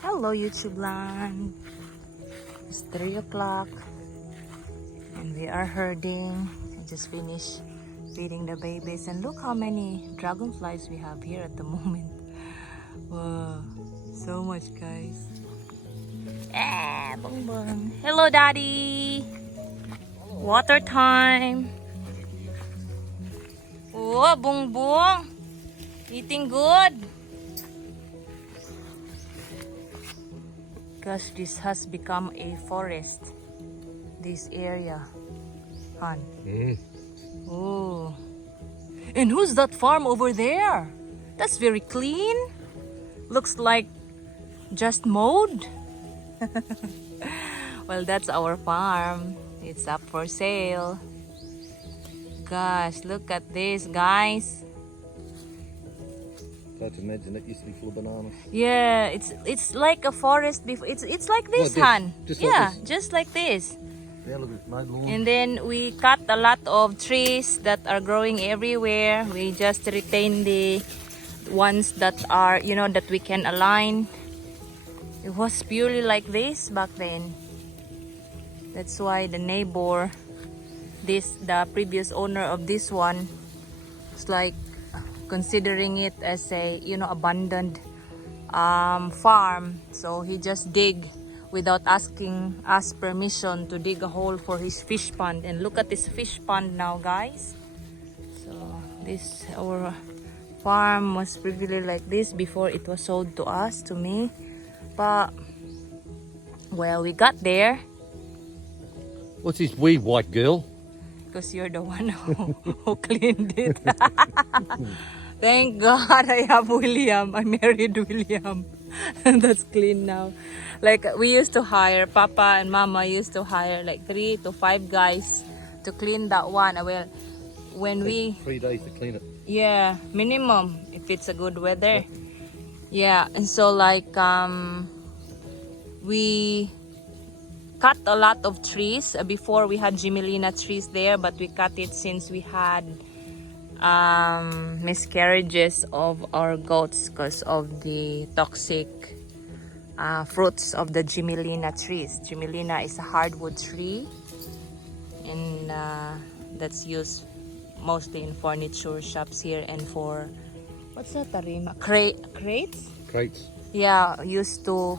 Hello YouTube land. It's 3 o'clock and we are herding. I just finished feeding the babies and look how many dragonflies we have here at the moment. Wow, so much guys. Bong bong. Hello daddy. Water time. Oh, bong bong. Eating good. Because this has become a forest, this area, Han. Oh, and who's that farm over there? That's very clean. Looks like just mowed. Well, that's our farm. It's up for sale. Gosh, look at this, guys. Hard to imagine that used to be full of bananas. Yeah, it's like a forest before. It's like this, Like this, Han. just like Yeah, this. just like this. Yeah, look at no lawn. And then we cut a lot of trees that are growing everywhere. We just retain the ones that are, that we can align. It was purely like this back then. That's why the neighbor, the previous owner of this one, it's like considering it as a, abandoned farm. So he just dig without asking us permission to dig a hole for his fish pond. And look at this fish pond now, guys. So this, our farm was previously like this before it was sold to us, to me. But well, we got there What's this weird white girl? because you're the one who cleaned it. Thank God I have William. I married William. And that's clean now. Like we used to hire, Papa and Mama used to hire like 3 to 5 guys to clean that one. Well, when we, 3 days to clean it. yeah, minimum if it's a good weather. Yeah, and so like we cut a lot of trees. Before we had Gimelina trees there, but we cut it since we had miscarriages of our goats because of the toxic fruits of the Gimelina trees. Gimelina is a hardwood tree, and that's used mostly in furniture shops here and for, what's that, tarima? Crates? Crates. Yeah, used to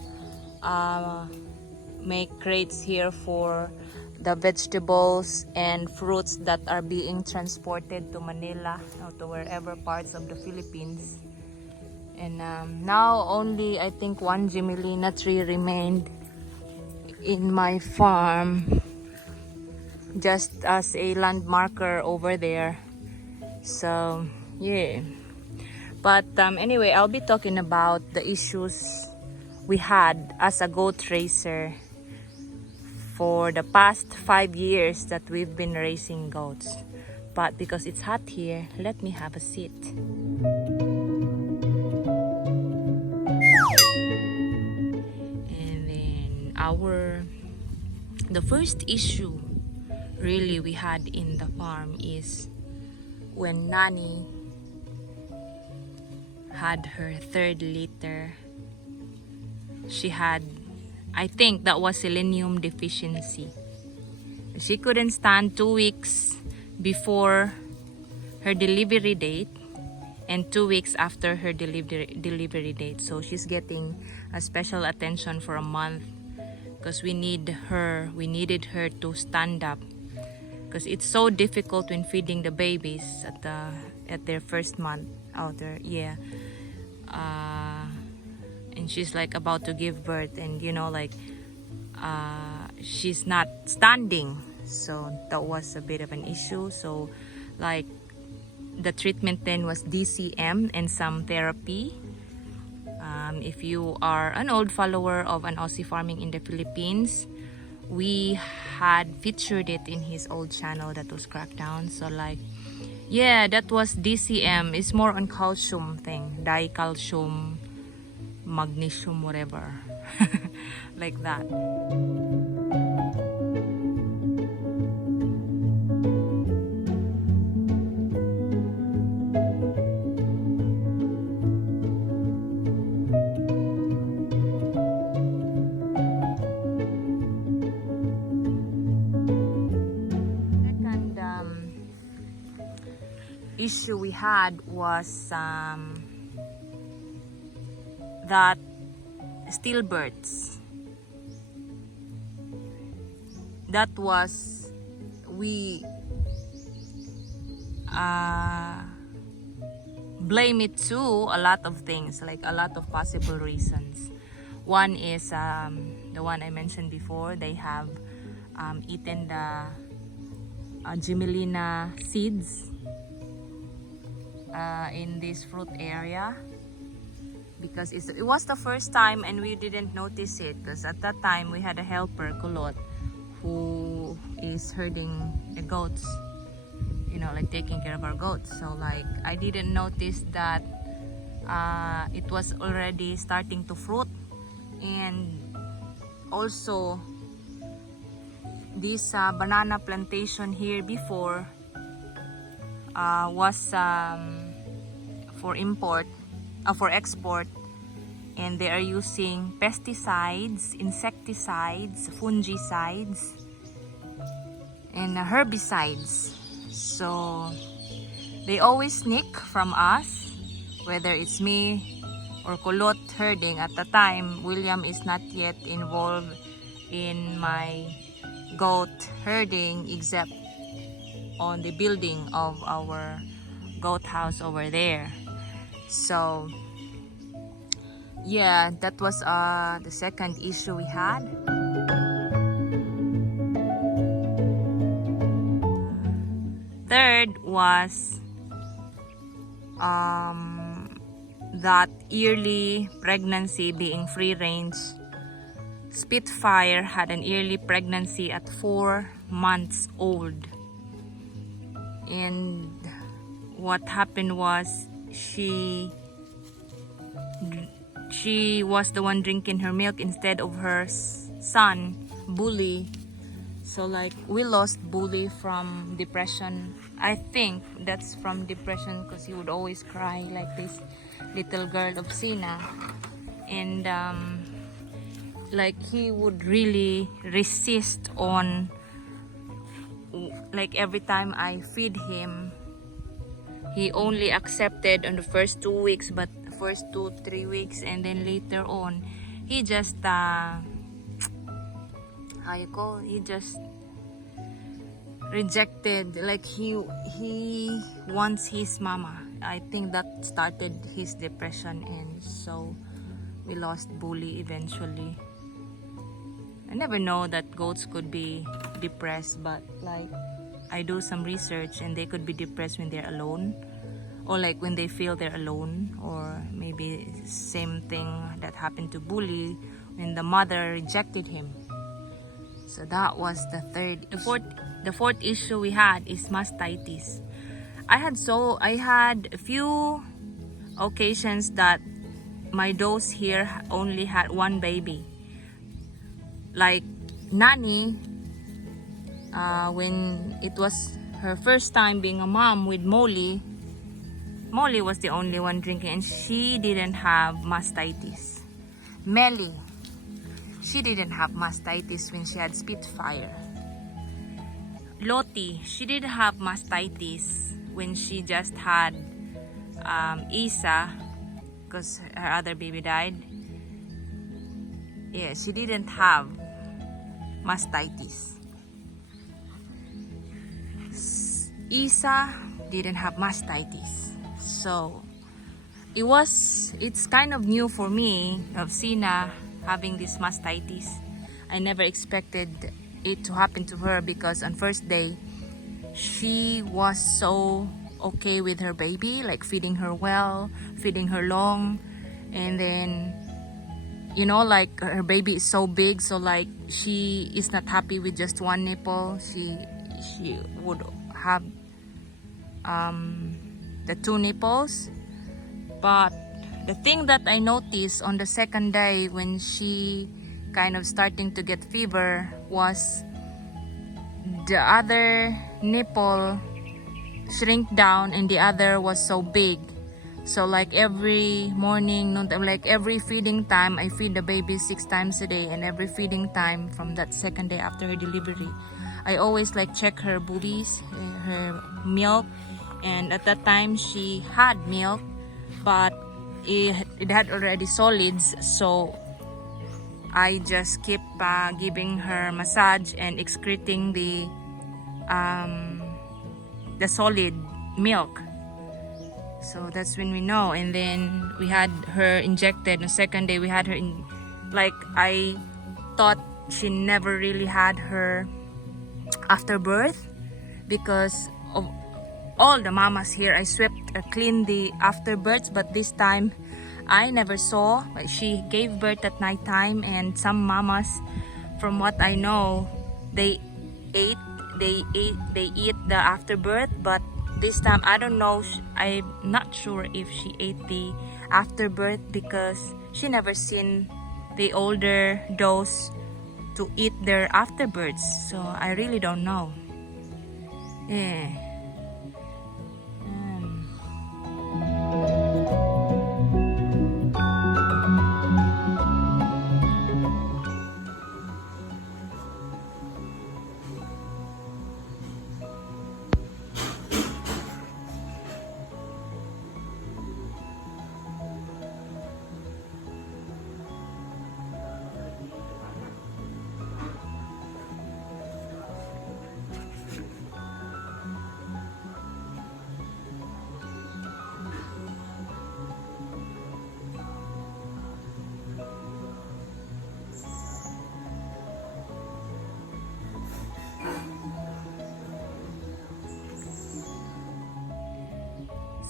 make crates here for the vegetables and fruits that are being transported to Manila or to wherever parts of the Philippines. And now only I think 1 Gimelina tree remained in my farm, just as a landmarker over there. So yeah, but anyway, I'll be talking about the issues we had as a goat raiser for the past 5 years that we've been raising goats. But because it's hot here, let me have a seat. And then the first issue really we had in the farm is when Nani had her 3rd litter. She had, I think that was selenium deficiency. She couldn't stand 2 weeks before her delivery date and 2 weeks after her delivery date. So she's getting a special attention for a month because we needed her to stand up, because it's so difficult when feeding the babies at their first month out there. Yeah. And she's like about to give birth, and she's not standing, so that was a bit of an issue. So like the treatment then was DCM and some therapy. If you are an old follower of an Aussie farming in the Philippines, we had featured it in his old channel that was Crackdown. So like, yeah, that was DCM. It's more on calcium thing, dicalcium, magnesium, whatever. Like that. issue we had was that stillbirths. That was, we blame it to a lot of things, like a lot of possible reasons. One is the one I mentioned before. They have eaten the Gimelina seeds in this fruit area, because it was the first time and we didn't notice it, because at that time we had a helper, Kulot, who is herding the goats, you know, like taking care of our goats. So like I didn't notice that it was already starting to fruit. And also this banana plantation here before was for export, and they are using pesticides, insecticides, fungicides, and herbicides. So they always sneak from us, whether it's me or Kulot herding. At the time, William is not yet involved in my goat herding, except on the building of our goat house over there. So yeah, that was the second issue we had. Third was that yearly pregnancy being free range. Spitfire had an yearly pregnancy at 4 months old, and what happened was she was the one drinking her milk instead of her son, Bully. So like we lost Bully from depression. I think that's from depression, because he would always cry like this little girl of Sina, and like he would really resist on, like every time I feed him, he only accepted on the first 2 weeks, but the first 2-3 weeks, and then later on he just he just rejected, like he wants his mama. I think that started his depression, and so we lost Bully eventually. I never know that goats could be depressed, but like I do some research and they could be depressed when they're alone, or like when they feel they're alone, or maybe same thing that happened to Bully when the mother rejected him. So that was the third. The fourth issue we had is mastitis. I had a few occasions that my does here only had one baby. Like Nani, when it was her first time being a mom with Molly was the only one drinking, and she didn't have mastitis. Melly, she didn't have mastitis when she had Spitfire. Lottie, she didn't have mastitis when she just had Isa, because her other baby died. Yeah, she didn't have mastitis. Isa didn't have mastitis. So it's kind of new for me of Sina having this mastitis. I never expected it to happen to her, because on first day she was so okay with her baby, like feeding her well, feeding her long, and then you know, like her baby is so big, so like she is not happy with just one nipple. She would have the 2 nipples. But the thing that I noticed on the second day, when she kind of starting to get fever, was the other nipple shrink down and the other was so big. So like every morning, like every feeding time, I feed the baby 6 times a day, and every feeding time from that second day after her delivery, I always like check her boobies, her milk, and at that time she had milk, but it had already solids, so I just keep giving her massage and excreting the solid milk. So that's when we know. And then we had her injected. The second day we had her in, like, I thought she never really had her afterbirth because of all the mamas here. I swept cleaned the afterbirths, but this time I never saw. She gave birth at night time, and some mamas, from what I know, they eat the afterbirth, but this time I don't know. I'm not sure if she ate the afterbirth because she never seen the older does to eat their afterbirths, so I really don't know. Yeah.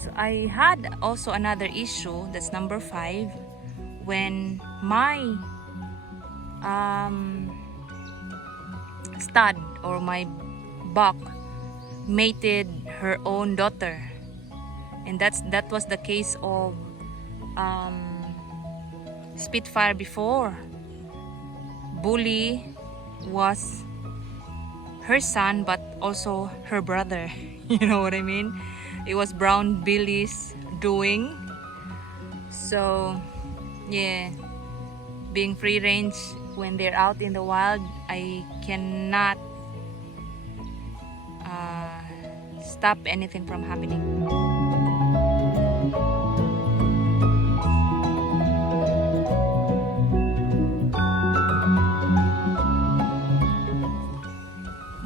So I had also another issue, that's number 5, when my stud or my buck mated her own daughter, and that was the case of Spitfire before. Bully was her son, but also her brother. You know what I mean? It was Brown Billy's doing. So yeah, being free range when they're out in the wild, I cannot stop anything from happening.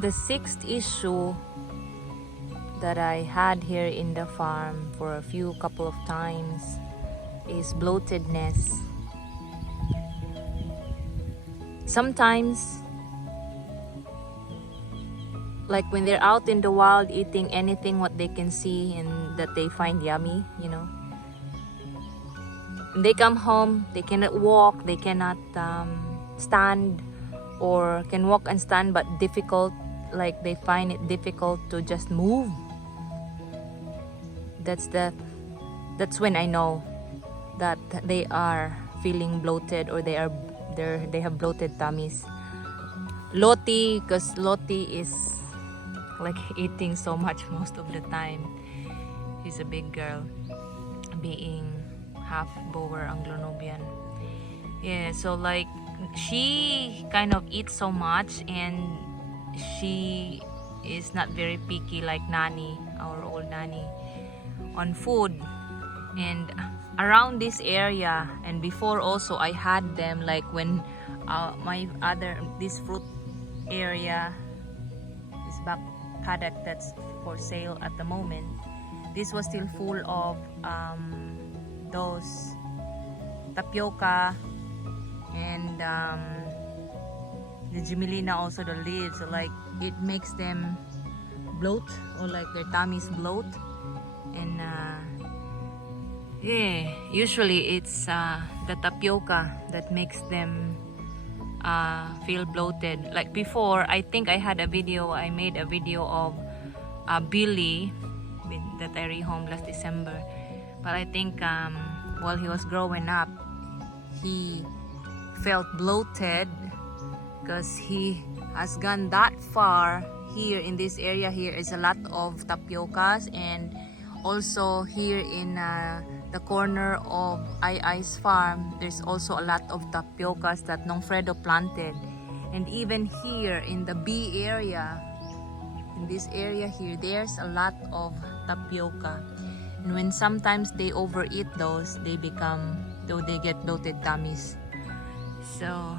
The 6th issue that I had here in the farm for a couple of times is bloatedness. Sometimes, like when they're out in the wild eating anything what they can see and that they find yummy, you know, and they come home, they cannot walk, they cannot stand, or can walk and stand but difficult, like they find it difficult to just move. That's when I know that they are feeling bloated, or they have bloated tummies. Lottie, because Lottie is like eating so much most of the time. She's a big girl, being half Boer Anglo-Nubian. Yeah, so like she kind of eats so much, and she is not very picky like Nani, our old Nani, on food. And around this area, and before also, I had them like when this fruit area, this back paddock that's for sale at the moment, this was still full of those tapioca and the Gimelina, also the leaves. So like it makes them bloat, or like their tummies bloat. And yeah, usually it's the tapioca that makes them feel bloated. Like before, I think I made a video of Billy that I rehomed last December. But I think while he was growing up, he felt bloated because he has gone that far. Here in this area here is a lot of tapiocas, and also here in the corner of I's farm, there's also a lot of tapiocas that Nong Fredo planted. And even here in the B area, in this area here, there's a lot of tapioca. And when sometimes they overeat those, they get bloated tummies. So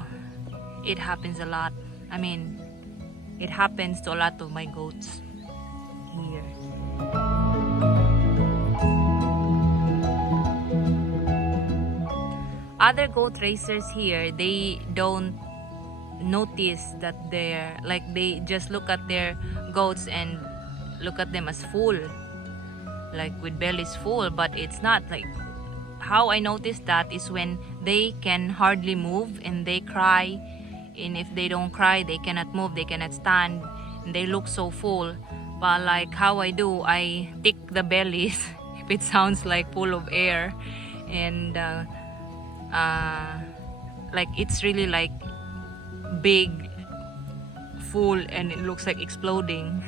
it happens a lot. I mean, it happens to a lot of my goats here. Other goat raisers here, they don't notice that they just look at their goats and look at them as full, like with bellies full, but it's not. Like, how I noticed that is when they can hardly move and they cry, and if they don't cry, they cannot move, they cannot stand, and they look so full. But like how I do, I tick the bellies if it sounds like full of air, and like it's really like big, full, and it looks like exploding.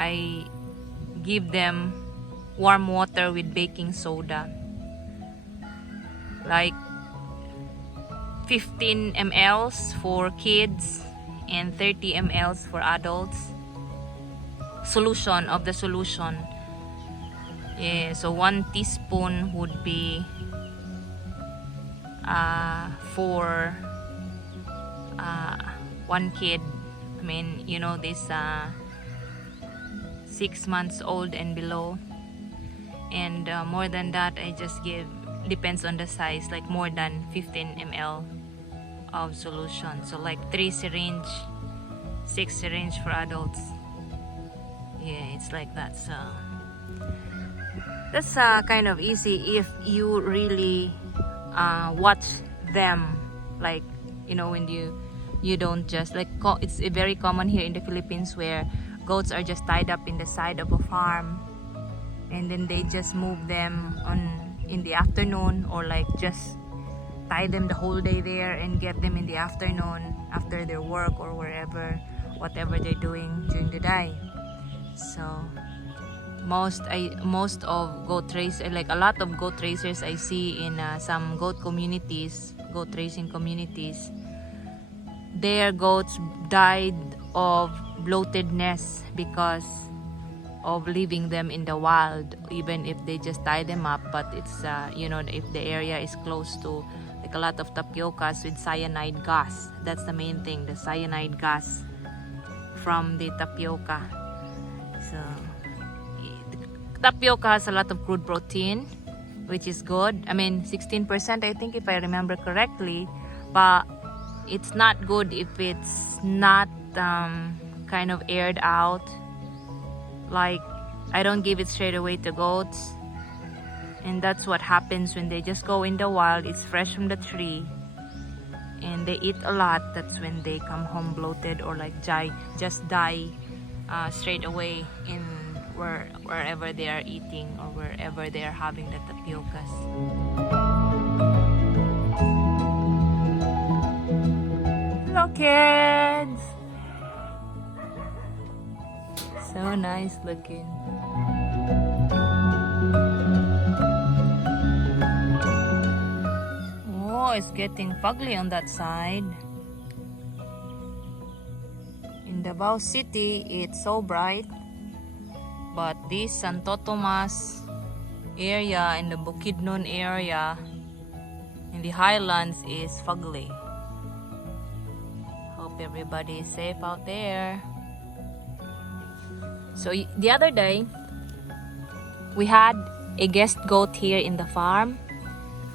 I give them warm water with baking soda, like 15 mLs for kids and 30 mLs for adults. Solution of the solution. Yeah, so 1 teaspoon would be for 1 kid. I mean, you know, this 6 months old and below. And more than that, I just give, depends on the size, like more than 15 ml of solution. So like 3 syringe, 6 syringe for adults. Yeah, it's like that. So that's kind of easy if you really watch them. Like, you know, when you don't just like, it's very common here in the Philippines where goats are just tied up in the side of a farm, and then they just move them in the afternoon, or like just tie them the whole day there and get them in the afternoon after their work or whatever they're doing during the day. So most of goat raisers, like a lot of goat raisers I see in some goat raising communities, their goats died of bloatedness because of leaving them in the wild, even if they just tie them up. But it's you know, if the area is close to like a lot of tapiocas with cyanide gas, that's the main thing, the cyanide gas from the tapioca. So tapioca has a lot of crude protein, which is good. I mean, 16% I think, if I remember correctly, but it's not good if it's not kind of aired out. Like, I don't give it straight away to goats, and that's what happens when they just go in the wild. It's fresh from the tree and they eat a lot. That's when they come home bloated, or like just die straight away in wherever they are eating or wherever they are having the tapiocas. Hello, kids! So nice looking. Oh, it's getting fugly on that side. In Davao City, it's so bright, but this Santo Tomas area and the Bukidnon area in the highlands is fugly. Hope everybody is safe out there. So the other day, we had a guest goat here in the farm.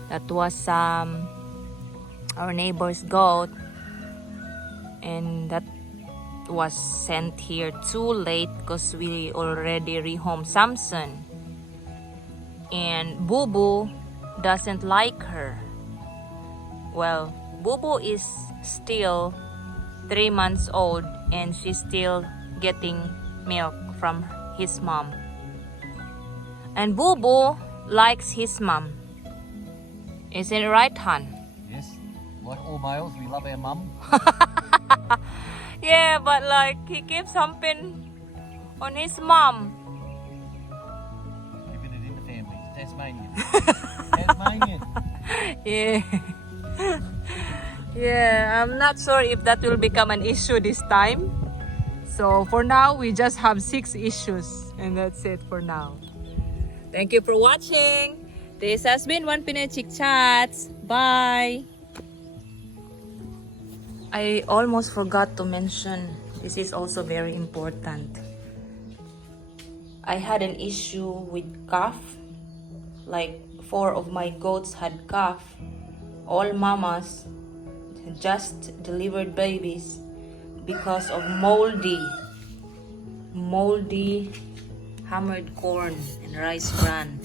That was our neighbor's goat, and that was sent here too late because we already rehomed Samson, and Boo Boo doesn't like her. Well, Boo Boo is still 3 months old and she's still getting milk from his mom, and Boo Boo likes his mom. Isn't it right, hon? Yes, like all males, we love our mum. Yeah, but like he keeps humping on his mom. Keeping it in the family. Tasmanian. Tasmanian. Yeah. Yeah, I'm not sure if that will become an issue this time. So for now, we just have 6 issues. And that's it for now. Thank you for watching. This has been One Pinoy Chick Chats. Bye. I almost forgot to mention, this is also very important. I had an issue with cough. Like 4 of my goats had cough. All mamas just delivered babies because of moldy hammered corn and rice bran.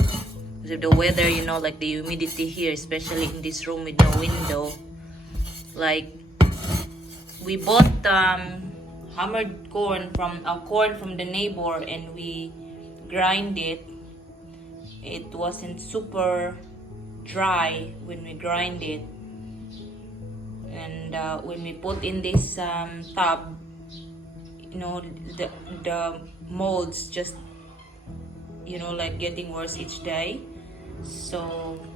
With the weather, you know, like the humidity here, especially in this room with no window. Like, we bought hammered corn from the neighbor and we grind it. It wasn't super dry when we grind it. And when we put in this tub, you know, the molds just, you know, like getting worse each day. So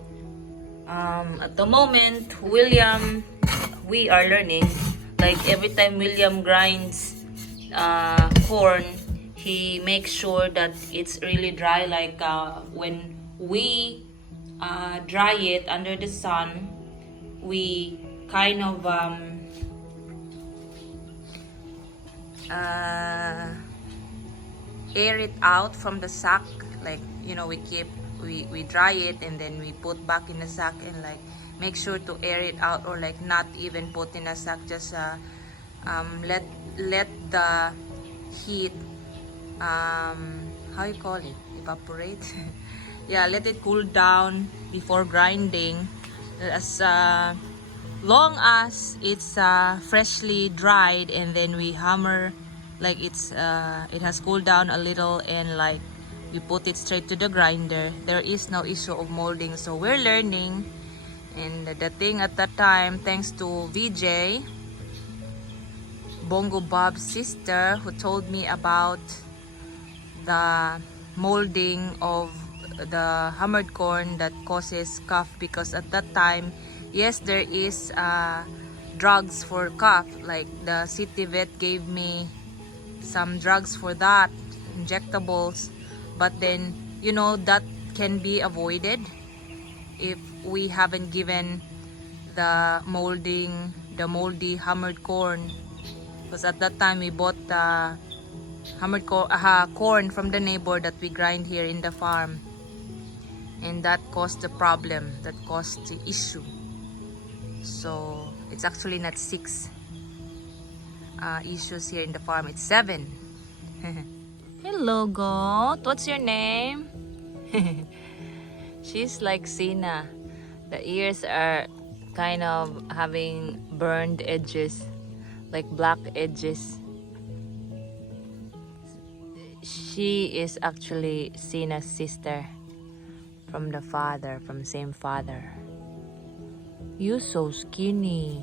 at the moment, William, we are learning. Like every time William grinds corn, he makes sure that it's really dry. Like when we dry it under the sun, we kind of air it out from the sack. Like, you know, we dry it and then we put back in the sack and like make sure to air it out, or like not even put in a sack, just let the heat how you call it, evaporate. Yeah, let it cool down before grinding. As long as it's freshly dried, and then we hammer, like it has cooled down a little, and like we put it straight to the grinder, there is no issue of molding. So we're learning. And the thing at that time, thanks to VJ, Bongo Bob's sister, who told me about the molding of the hammered corn that causes cough. Because at that time, yes, there is drugs for cough. Like the city vet gave me some drugs for that, injectables. But then, you know, that can be avoided if we haven't given the moldy hammered corn. Because at that time we bought the hammered corn from the neighbor that we grind here in the farm, and that caused the problem, that caused the issue. So it's actually not 6 issues here in the farm, it's 7. Hello, goat. What's your name? She's like Sina. The ears are kind of having burned edges, like black edges. She is actually Sina's sister from the father, from same father. You so skinny.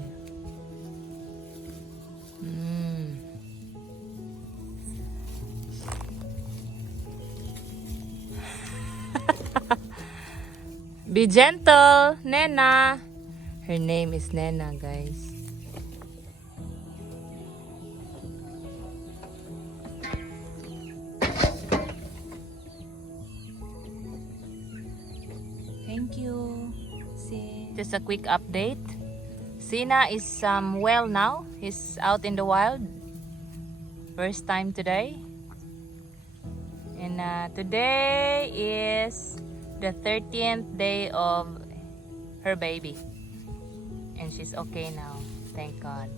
Be gentle, Nena. Her name is Nena, guys. Thank you. Just a quick update. Sina is well now. He's out in the wild. First time today. And today is the 13th day of her baby, and she's okay now, thank God.